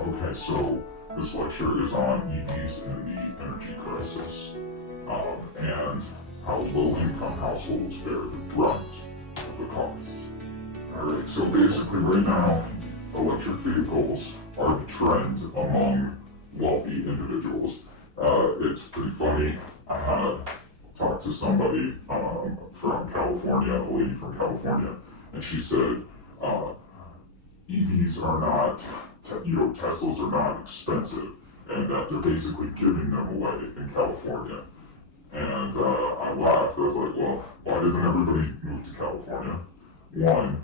Okay, so this lecture is on EVs and the energy crisis, and how low-income households bear the brunt of the cost. Alright, so basically right now, electric vehicles are the trend among wealthy individuals. It's pretty funny. I had talked to somebody from California, a lady from California, and she said, EVs are not, Teslas are not expensive, and that they're basically giving them away in California. And I laughed. I was like, well, why doesn't everybody move to California? One,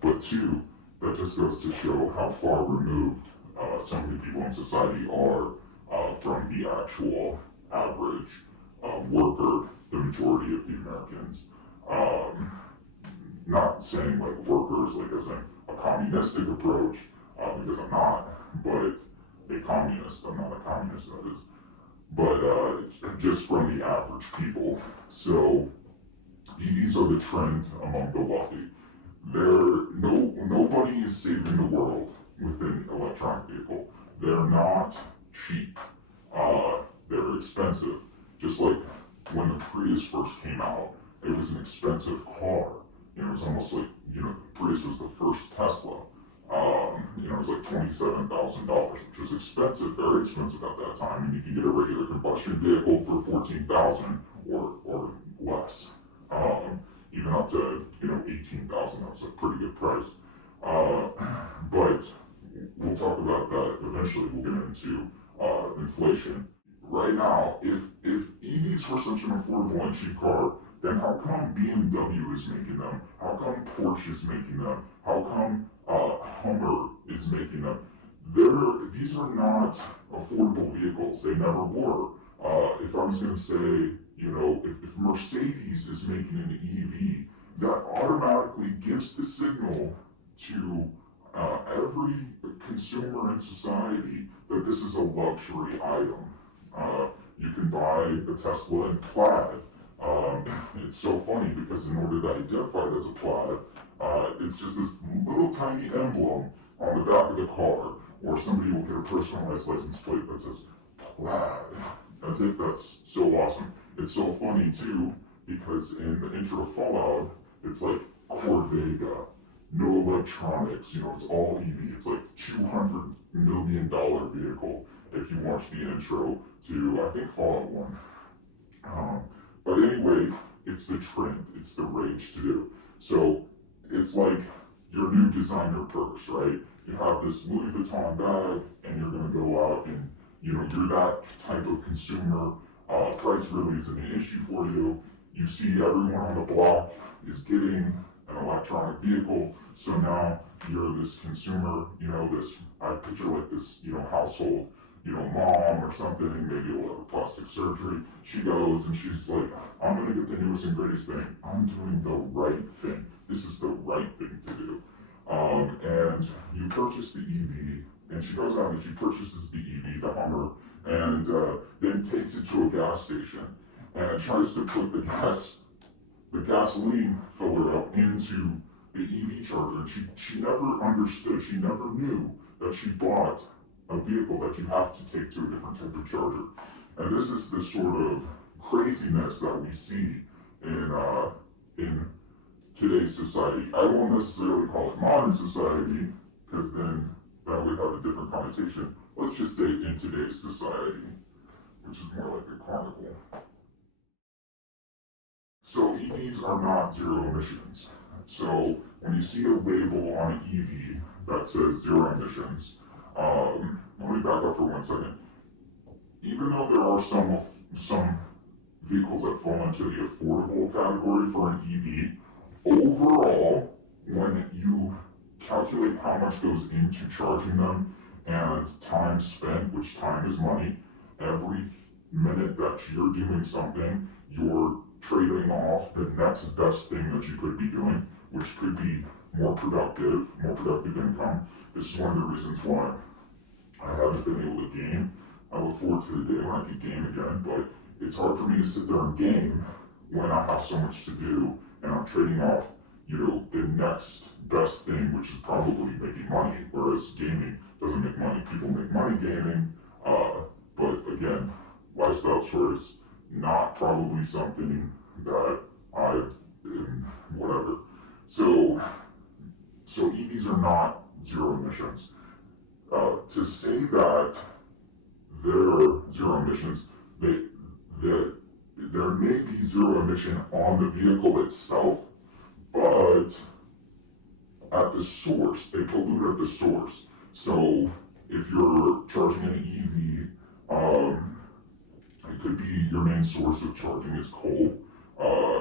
but two, that just goes to show how far removed so many people in society are from the actual average worker, the majority of the Americans. Not saying like workers, like as in a communistic approach, because I'm not, but a communist. I'm not a communist, that is. But just from the average people. So EVs are the trend among the wealthy. Nobody is saving the world with an electronic vehicle. They're not cheap. They're expensive. Just like when the Prius first came out, it was an expensive car. It was almost like, the Prius was the first Tesla. It was like $27,000, which was expensive, very expensive at that time. And you can get a regular combustion vehicle for $14,000 or less. Even up to, $18,000. That was a pretty good price. But we'll talk about that eventually. We'll get into inflation. Right now, if EVs were such an affordable and cheap car, then how come BMW is making them? How come Porsche is making them? How come Hummer is making them? These are not affordable vehicles. They never were. If I was going to say, if Mercedes is making an EV, that automatically gives the signal to every consumer in society that this is a luxury item. You can buy a Tesla in plaid. It's so funny because in order to identify it as a plaid, it's just this little tiny emblem on the back of the car, or somebody will get a personalized license plate that says plaid, as if that's so awesome. It's so funny too, because in the intro Fallout, it's like Corvega, no electronics, it's all EV. It's like $200 million vehicle if you watch the intro to, I think, Fallout 1. But anyway, it's the trend, it's the rage to do. So it's like your new designer purse, right? You have this Louis Vuitton bag, and you're gonna go out and, you're that type of consumer. Price really isn't an issue for you. You see everyone on the block is getting an electronic vehicle, so now you're this consumer, I picture like this, household, mom or something, maybe a little plastic surgery. She goes and she's like, I'm gonna get the newest and greatest thing. I'm doing the right thing. This is the right thing to do. And you purchase the EV, and she goes out and she purchases the EV, the Hummer, and then takes it to a gas station and tries to put the gasoline filler up into the EV charger. And she never understood, she never knew that she bought a vehicle that you have to take to a different type of charger. And this is the sort of craziness that we see in today's society. I won't necessarily call it modern society, because then that would have a different connotation. Let's just say in today's society, which is more like a carnival. So EVs are not zero emissions. So when you see a label on an EV that says zero emissions, let me back up for 1 second. Even though there are some vehicles that fall into the affordable category for an EV, overall, when you calculate how much goes into charging them and time spent, which time is money, every minute that you're doing something, you're trading off the next best thing that you could be doing, which could be more productive income. This is one of the reasons why I haven't been able to game. I look forward to the day when I can game again, but it's hard for me to sit there and game when I have so much to do and I'm trading off, the next best thing, which is probably making money, whereas gaming doesn't make money. People make money gaming, but again, lifestyle choice, not probably something that I am, whatever. So EVs are not zero emissions. To say that they're zero emissions, there may be zero emission on the vehicle itself, but at the source, they pollute at the source. So if you're charging an EV, it could be your main source of charging is coal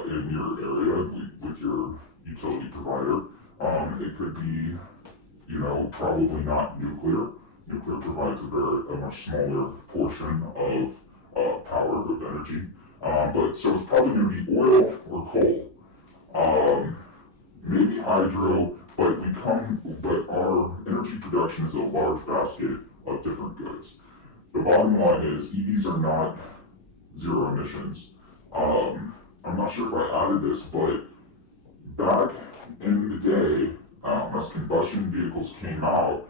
in your area with your utility provider. It could be, probably not nuclear. Nuclear provides a much smaller portion of power, of energy. But so it's probably going to be oil or coal. Maybe hydro, but our energy production is a large basket of different goods. The bottom line is EVs are not zero emissions. I'm not sure if I added this, but back in the day, as combustion vehicles came out,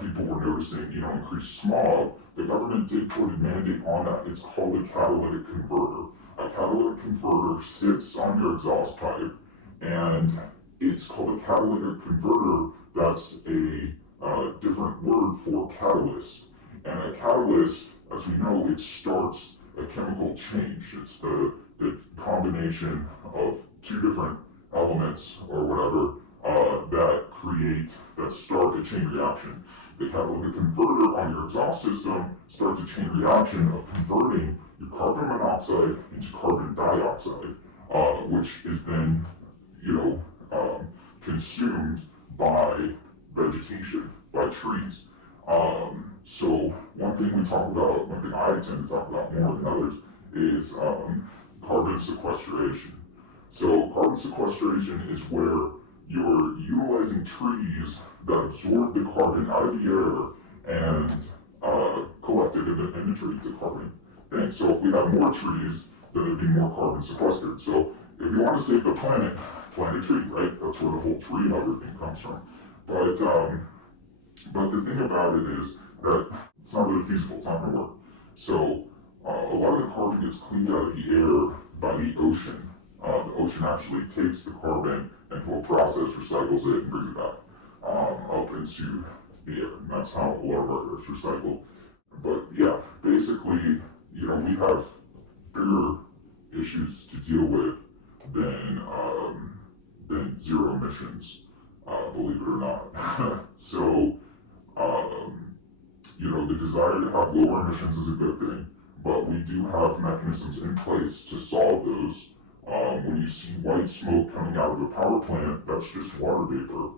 people were noticing, increased smog. The government did put a mandate on that. It's called a catalytic converter. A catalytic converter sits on your exhaust pipe, and it's called a catalytic converter. That's a different word for catalyst. And a catalyst, as we know, it starts a chemical change. It's the combination of two different elements or whatever that start a chain reaction. The catalytic converter on your exhaust system starts a chain reaction of converting your carbon monoxide into carbon dioxide, which is then, consumed by vegetation, by trees. So one thing I tend to talk about more than others is carbon sequestration. So carbon sequestration is where you're utilizing trees that absorb the carbon out of the air and collect it in the tree. It's a carbon thing. So if we have more trees, then there'd be more carbon sequestered. So if you want to save the planet, plant a tree, right? That's where the whole tree hugger thing comes from. But the thing about it is that it's not really feasible. It's not going to work. So a lot of the carbon gets cleaned out of the air by the ocean. The ocean actually takes the carbon into a process, recycles it, and brings it back up into the air. And that's how a lot of our air is recycled. But yeah, basically, we have bigger issues to deal with than zero emissions, believe it or not. So, the desire to have lower emissions is a good thing, but we do have mechanisms in place to solve those. When you see white smoke coming out of a power plant, that's just water vapor.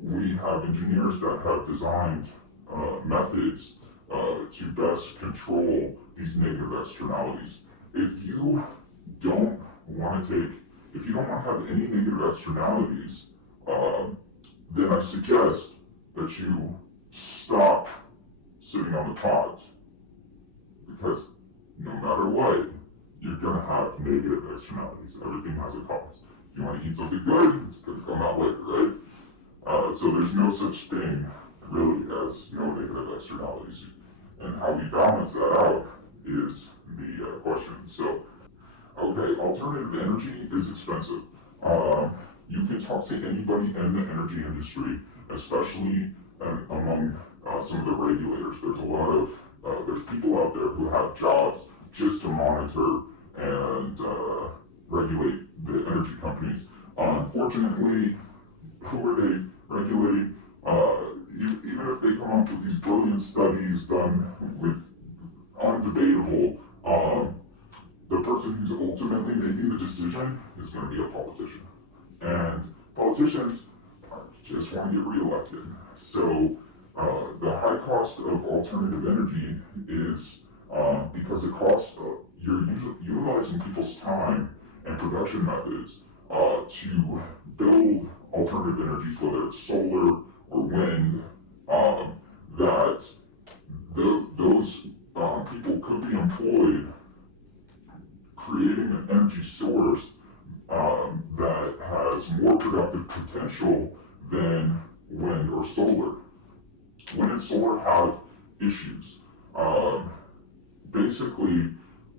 We have engineers that have designed methods to best control these negative externalities. If you don't want to have any negative externalities, then I suggest that you stop sitting on the pods, because no matter what, you're going to have negative externalities. Everything has a cost. If you want to eat something good, it's going to come out later, right? So there's no such thing really as no negative externalities. And how we balance that out is the question. So, okay, alternative energy is expensive. You can talk to anybody in the energy industry, especially among some of the regulators. There's people out there who have jobs just to monitor and regulate the energy companies. Unfortunately, who are they regulating? Even if they come up with these brilliant studies done with undebatable, the person who's ultimately making the decision is going to be a politician. And politicians just want to get reelected. So the high cost of alternative energy is because it costs, you're utilizing people's time and production methods to build alternative energies, whether it's solar or wind, that those people could be employed creating an energy source that has has more productive potential than wind or solar. Wind and solar have issues. Um, Basically,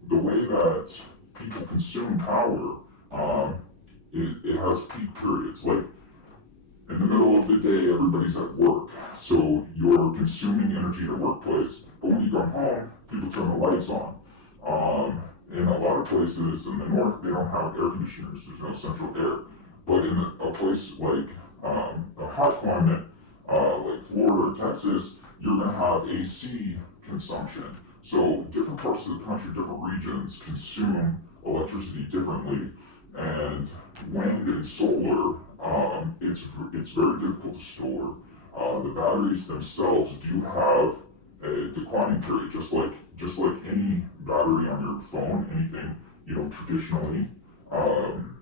the way that people consume power, um, it has peak periods. Like in the middle of the day, everybody's at work, so you're consuming energy at your workplace. But when you come home, people turn the lights on. In a lot of places in the north, they don't have air conditioners. There's no central air. But in a place like a hot climate, like Florida or Texas, you're going to have AC consumption. So different parts of the country, different regions consume electricity differently, and wind and solar, it's very difficult to store. The batteries themselves do have a declining period, just like any battery on your phone, anything traditionally. Um,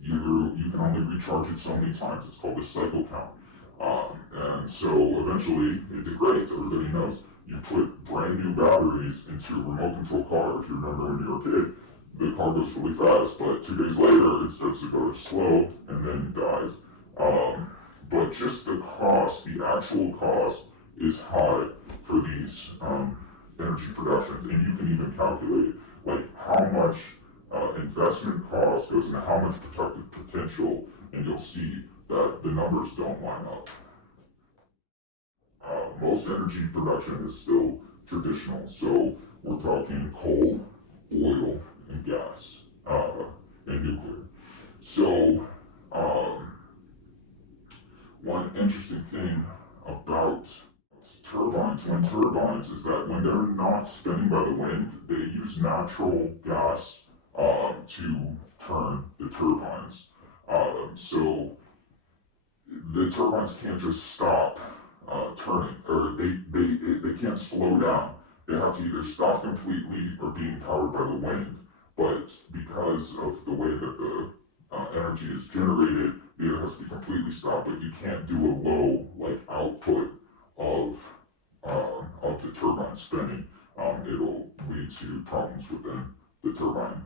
you can only recharge it so many times. It's called a cycle count. And so eventually it degrades. Everybody knows you put brand new batteries into a remote control car. If you remember when you were a kid, the car goes really fast, but 2 days later it starts to go slow and then dies. But just the cost, the actual cost, is high for these energy productions, and you can even calculate like how much investment cost goes into how much productive potential, and you'll see that the numbers don't line up. Most energy production is still traditional, so we're talking coal, oil, and gas, and nuclear. So, one interesting thing about wind turbines, is that when they're not spinning by the wind, they use natural gas to turn the turbines. So the turbines can't just stop turning, or they can't slow down. They have to either stop completely or being powered by the wind. But because of the way that the energy is generated, it either has to be completely stopped, but you can't do a low output of the turbine spinning. It'll lead to problems within the turbine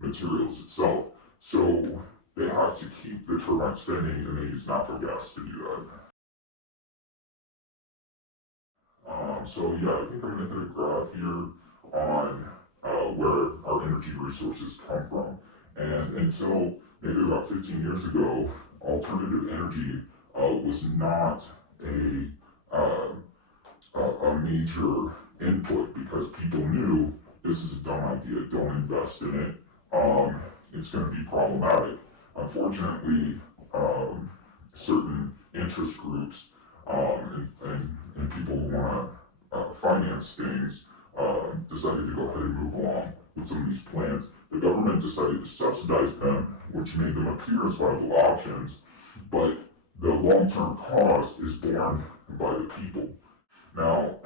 materials itself. So they have to keep the turbine spinning, and they use natural gas to do that. So yeah, I think I'm going to hit a graph here on where our energy resources come from. And until maybe about 15 years ago, alternative energy was not uh, a major input, because people knew this is a dumb idea, don't invest in it. It's going to be problematic. Unfortunately, certain interest groups and people who want to finance things decided to go ahead and move along with some of these plans. The government decided to subsidize them, which made them appear as viable options, but the long-term cost is borne by the people. Now,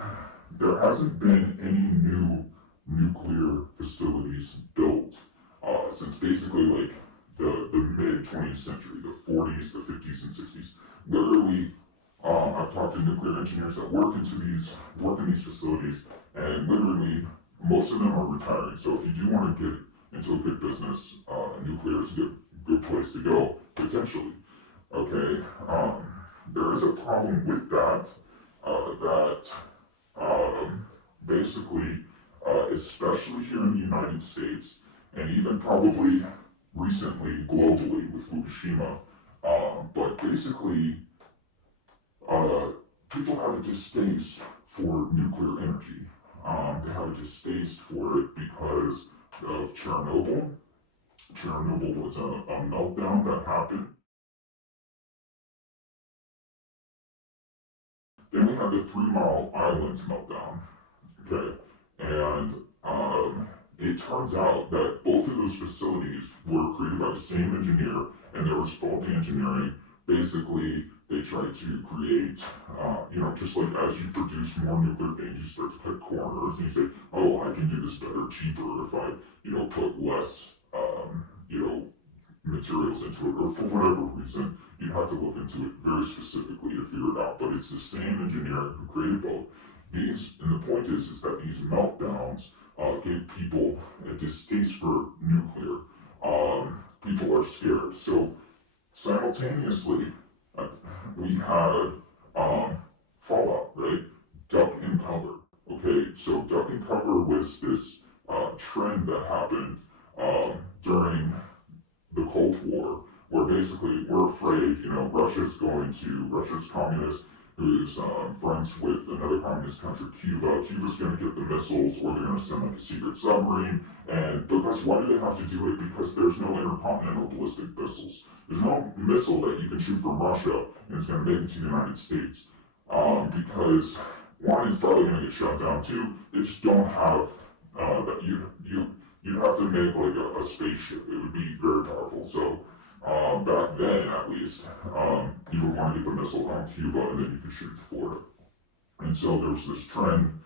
there hasn't been any new nuclear facilities built since basically like the mid 20th century, the 40s, the 50s, and 60s. Literally, I've talked to nuclear engineers that work in these facilities, and literally most of them are retiring. So if you do want to get into a good business, nuclear is a good place to go potentially. Okay, there is a problem with that. That basically, especially here in the United States, and even probably recently globally with Fukushima, but basically, people have a distaste for nuclear energy. They have a distaste for it because of Chernobyl. Chernobyl was a meltdown that happened. Then we had the 3 Mile Island meltdown. Okay, and it turns out that both of those facilities were created by the same engineer, and there was faulty engineering. Basically, they tried to create, just like as you produce more nuclear things, you start to cut corners, and you say, oh, I can do this better, cheaper, if I, put less, materials into it, or for whatever reason. You have to look into it very specifically to figure it out. But it's the same engineer who created both. And the point is that these meltdowns gave people a distaste for nuclear. people are scared. So simultaneously, we had fallout, right? Duck and cover. Okay, so duck and cover was this trend that happened during the Cold War, where basically we're afraid, Russia's communist, who is friends with another communist country, Cuba. Cuba's going to get the missiles, or they're going to send like a secret submarine. And because why do they have to do it? Because there's no intercontinental ballistic missiles. There's no missile that you can shoot from Russia and it's going to make it to the United States. Because one is probably going to get shut down. Two, they just don't have that you'd have to make like a spaceship. It would be very powerful. So back then, at least, you would want to get the missile on Cuba, and then you could shoot to Florida. And so there was this trend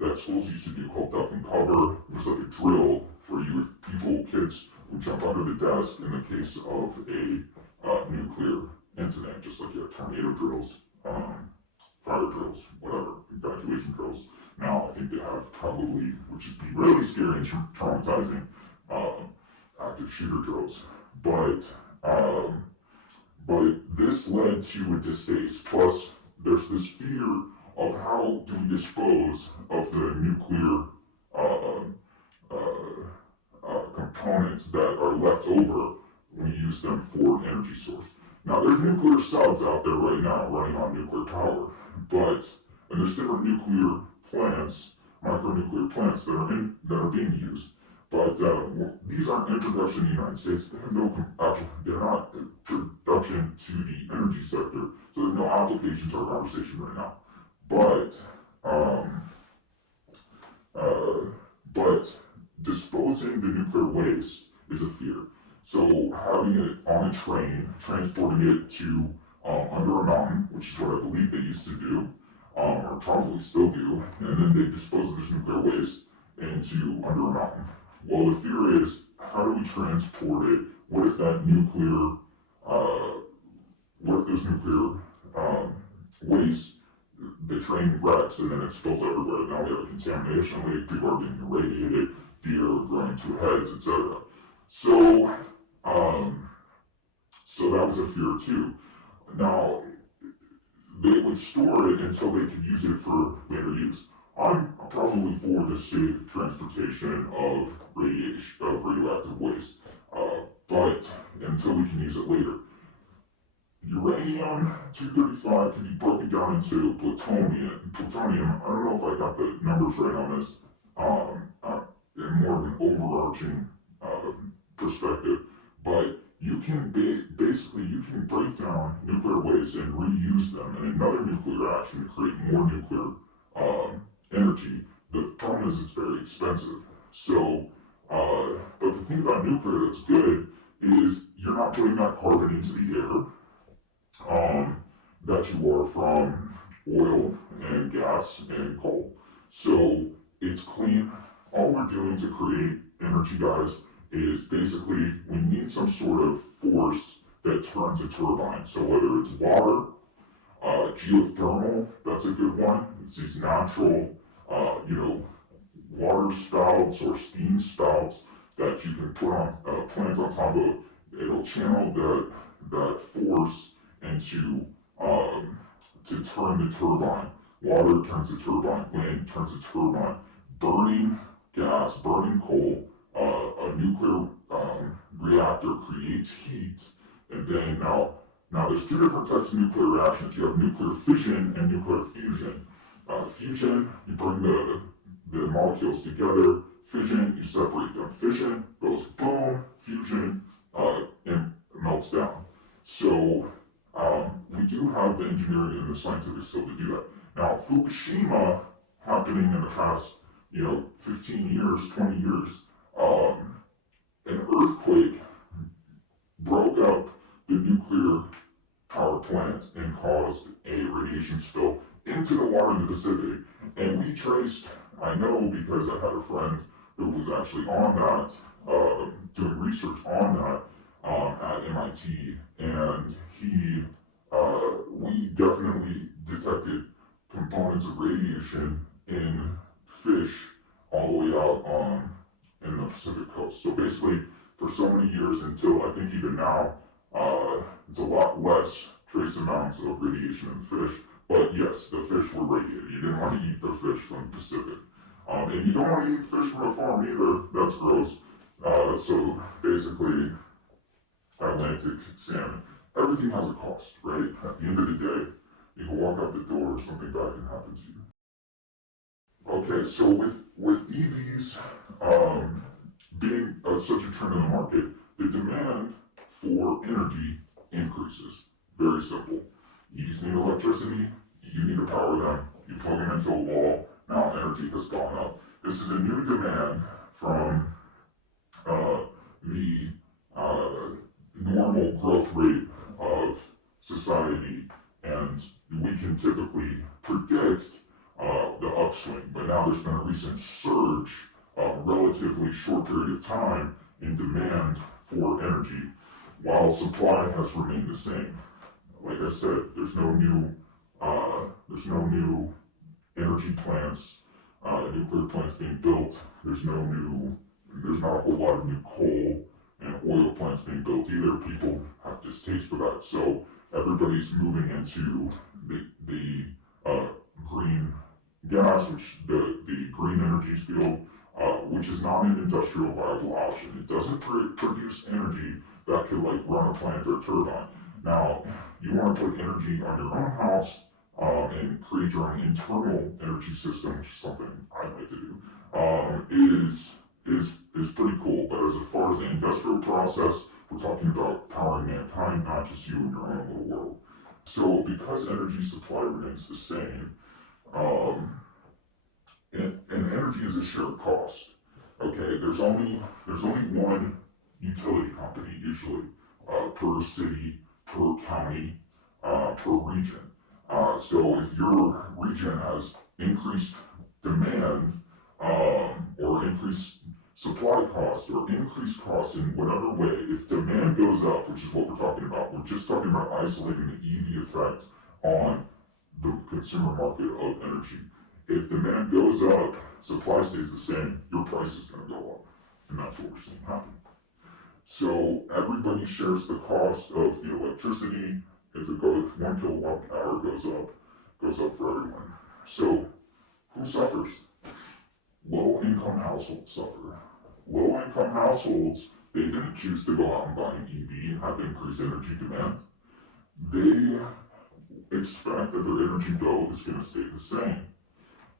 that schools used to do called duck and cover. It was like a drill where kids would jump under the desk in the case of a nuclear incident, just like you have tornado drills, fire drills, whatever, evacuation drills. Now I think they have probably, which would be really scary and traumatizing, active shooter drills. But this led to a distaste. Plus, there's this fear of how do we dispose of the nuclear components that are left over when we use them for an energy source. Now, there's nuclear subs out there right now running on nuclear power, and there's different nuclear plants, micronuclear plants that are being used. But these aren't in production in the United States. They have they're not in production to the energy sector, so there's no application to our conversation right now. But disposing the nuclear waste is a fear. So having it on a train, transporting it to under a mountain, which is what I believe they used to do, or probably still do, and then they dispose of this nuclear waste into under a mountain. Well, the fear is, how do we transport it? What if this nuclear waste, the train wrecks and then it spills everywhere? Now we have a contamination leak, people are getting irradiated, deer are growing to heads, etc. So that was a fear too. Now, they would store it until they could use it for later use. I'm probably for the safe transportation of radioactive waste, but until we can use it later. Uranium-235 can be broken down into plutonium. Plutonium, I don't know if I got the numbers right on this, in more of an overarching perspective, but you can basically break down nuclear waste and reuse them in another nuclear reaction to create more nuclear energy. The problem is it's very expensive. So, but the thing about nuclear that's good is you're not putting that carbon into the air that you are from oil and gas and coal. So it's clean. All we're doing to create energy, guys, is basically we need some sort of force that turns a turbine. So whether it's water, geothermal, that's a good one. It's these natural, water spouts or steam spouts that you can put on plant on top of. It'll channel that force into to turn the turbine. Water turns the turbine. Wind turns the turbine. Burning gas, burning coal, a nuclear reactor creates heat, and then now there's two different types of nuclear reactions. You have nuclear fission and nuclear fusion. Fusion, you bring the molecules together. Fission, you separate them. Fission goes boom, fusion, and melts down. So we do have the engineering and the scientific skill to do that. Now, Fukushima, happening in the past, 15 years, 20 years, an earthquake broke up the nuclear power plant and caused a radiation spill into the water in the Pacific. And we traced, I know because I had a friend who was actually on that, doing research on that at MIT, and we definitely detected components of radiation in fish all the way out in the Pacific coast. So basically, for so many years until I think even now, it's a lot less trace amounts of radiation in fish. But yes, the fish were radiated. You didn't want to eat the fish from the Pacific. And you don't want to eat fish from a farm either. That's gross. So basically, Atlantic salmon. Everything has a cost, right? At the end of the day, you can walk out the door, something bad can happen to you. Okay, so with EVs being such a trend in the market, the demand for energy increases. Very simple. EVs need electricity, you need to power them, you plug them into a wall, now energy has gone up. This is a new demand from the normal growth rate of society, and we can typically predict the upswing. But now there's been a recent surge, relatively short period of time, in demand for energy, while supply has remained the same. Like I said, there's no new energy plants, nuclear plants being built. There's not a whole lot of new coal and oil plants being built either. People have distaste for that, so everybody's moving into the green gas, the green energy field, which is not an industrial viable option. It doesn't produce energy that could like run a plant or a turbine. Now, you want to put energy on your own house and create your own internal energy system, which is something I'd like to do, is pretty cool. But as far as the industrial process, we're talking about powering mankind, not just you and your own little world. So because energy supply remains the same, and energy is a shared cost. Okay, there's only one utility company usually per city, per county, per region. So if your region has increased demand, or increased supply cost, or increased cost in whatever way, if demand goes up, which is what we're talking about, we're just talking about isolating the EV effect on the consumer market of energy. If demand goes up, supply stays the same, your price is going to go up. And that's what we're seeing happen. So everybody shares the cost of the electricity. If 1 kilowatt hour goes up for everyone. So who suffers? Low income households suffer. Low income households, they didn't choose to go out and buy an EV and have increased energy demand. They expect that their energy bill is going to stay the same.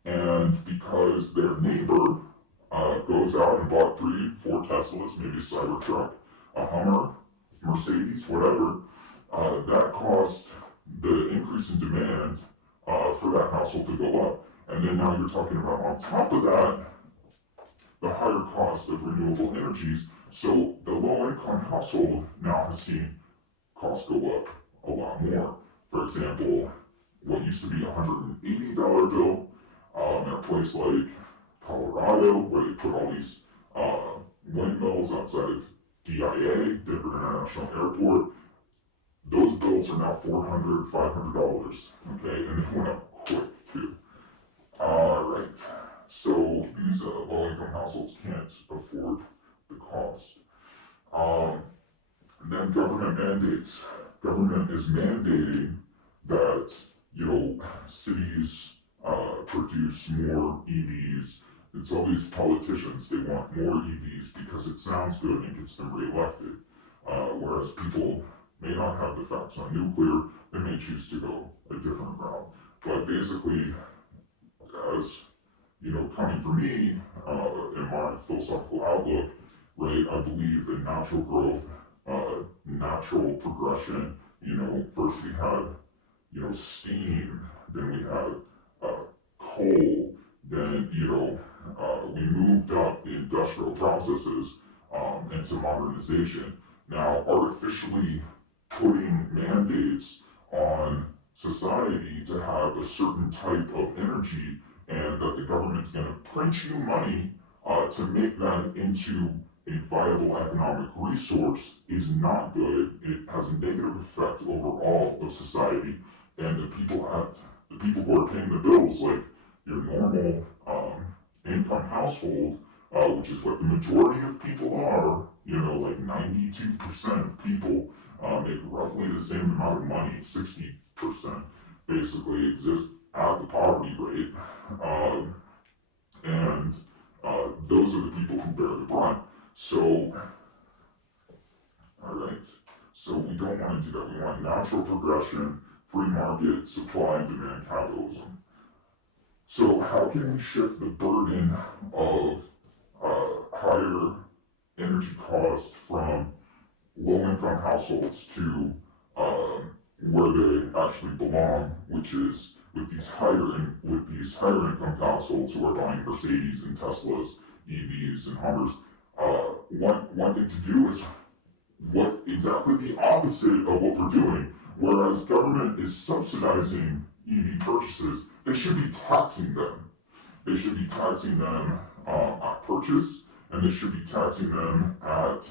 And because their neighbor goes out and bought 3-4 Teslas, maybe a Cybertruck, a Hummer, Mercedes, whatever, that caused the increase in demand for that household to go up. And then now you're talking about, on top of that, the higher cost of renewable energies. So the low-income household now has seen costs go up a lot more. For example, what used to be a $180 bill in a place like Colorado, where they put all these windmills outside of DIA, Denver International Airport, those bills are now $400, $500, okay, and they went up quick too. Right, so these low-income households can't afford the cost. And then government mandates. Government is mandating that, cities produce more EVs. It's all these politicians, they want more EVs because it sounds good and gets them reelected. Whereas people may not have the facts on nuclear, they may choose to go a different route. But basically, as coming from me, in my philosophical outlook, right, I believe in natural growth, natural progression. First we had, steam, then we had coal, then, we moved up the industrial processes into modernization. Now, artificially putting mandates on society to have a certain type of energy, and that the government's going to print you money to make them into a viable economic resource is not good. It has a negative effect overall of society, and the people who are paying the bills, like your normal income household, which is what the majority of people are, like 92% of people make roughly the same amount of money, 60% basically exist at the poverty rate. Um, and those are the people who bear the brunt. So, all right. So we don't want to do that. We want natural progression, free market, supply and demand capitalism. So how can we shift the burden of higher energy costs from low-income households to where they actually belong, which is with these higher income households who are buying Mercedes and Teslas, EVs and Hummers. One thing to do is what exactly the opposite of what we're doing. Whereas government is subsidizing EV purchases, they should be taxing them. They should be taxing them at purchase, and they should be taxing them at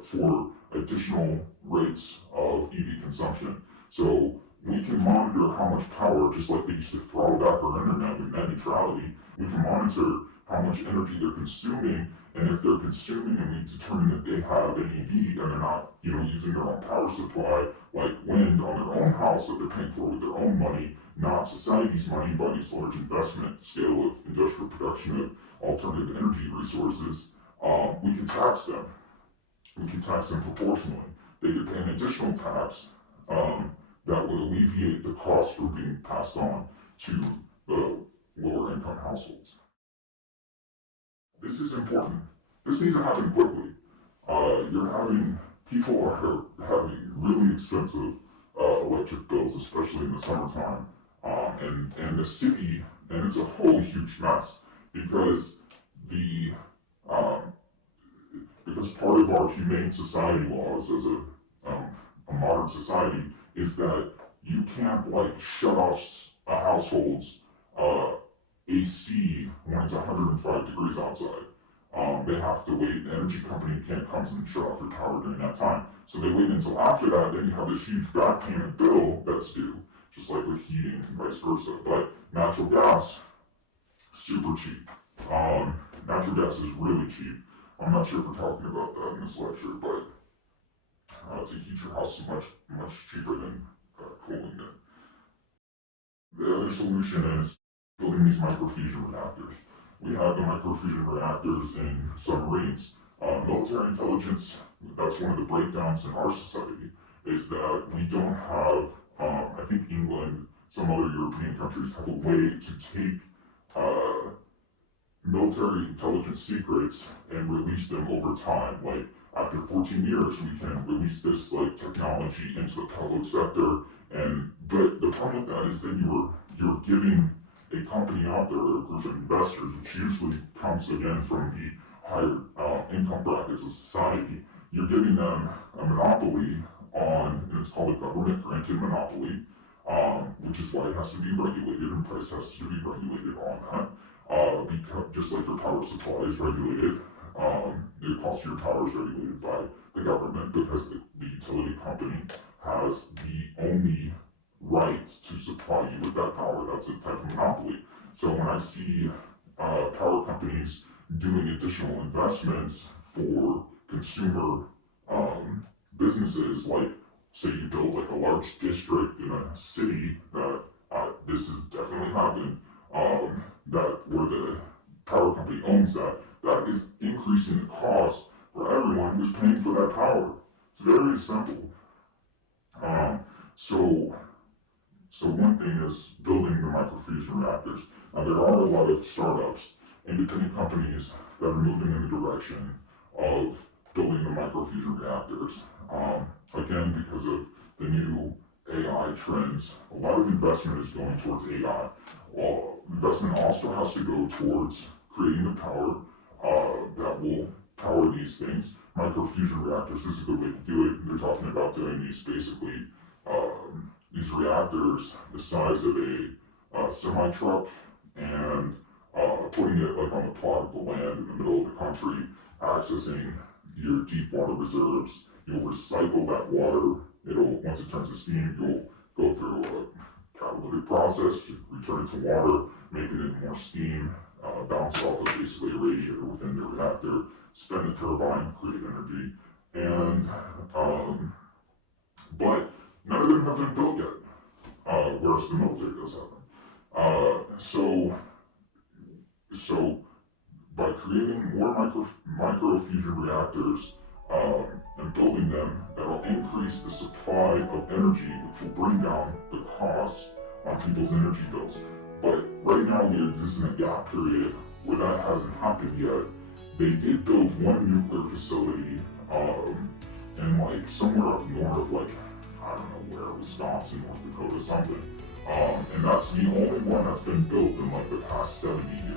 for additional rates of EV consumption. So we can monitor how much power, just like they used to throttle back our internet with net neutrality, we can monitor how much energy they're consuming, and if they're consuming and we determine that they have an EV and they're not, using their own power supply, like wind on their own house that they're paying for with their own money, not society's money by these large investment scale of industrial production of alternative energy resources, we can tax them. We can tax them proportionally. They could pay an additional tax that would alleviate the cost for being passed on to the lower income households. This is important. This needs to happen quickly. People are having really expensive electric bills, especially in the summertime. And the city, and it's a whole huge mess because the um, because part of our humane society laws as a modern society is that you can't shut off a household's AC when it's 105 degrees outside. They have to wait. The energy company can't come and shut off your power during that time. So they wait until after that. Then you have this huge back payment bill that's due, just like with heating and vice versa. But natural gas, super cheap. Natural gas is really cheap. I'm not sure if we're talking about that in this lecture, but to heat your house is much cheaper than cooling it. The other solution is building these microfusion reactors. We have the microfusion reactors in submarines. Military intelligence, that's one of the breakdowns in our society, is that we don't have, I think England, some other European countries have a way to take military intelligence secrets and release them over time. Like after 14 years, we can release this technology into the public sector. But the problem with that is that you're giving a company out there or a group of investors, which usually comes again from the higher income brackets of society. You're giving them a monopoly on, and it's called a government granted monopoly, which is why it has to be regulated and price has to be regulated on that. Because just like your power supply is regulated, the cost of your power is regulated by the government because the utility company has the only right to supply you with that power. That's a type of monopoly. So when I see power companies doing additional investments for consumer businesses, like say you build a large district in a city that this has definitely happened, that where the power company owns that is increasing the cost for everyone who's paying for that power. It's very simple. So one thing is building the microfusion reactors. Now there are a lot of startups, independent companies that are moving in the direction of building the microfusion reactors. Again, because of the new AI trends, a lot of investment is going towards AI. Well, investment also has to go towards creating the power that will power these things. Microfusion reactors, this is a good way to do it. They're talking about doing these reactors the size of a semi-truck and putting it on the plot of the land in the middle of the country, accessing your deep water reserves. You'll recycle that water. Once it turns to steam, you'll go through a catalytic process, return it to water, making it more steam, bounce it off of basically a radiator within the reactor, spin the turbine, create energy, and but none of them have been built yet, whereas the military does have them. So by creating more micro fusion reactors and building them, that'll increase the supply of energy, which will bring down the costs on people's energy bills. But right now we exist in a gap period where that hasn't happened yet. They did build one nuclear facility in like somewhere up north, like I don't know where, Wisconsin, North Dakota, something. And that's the only one that's been built in like the past 70 years.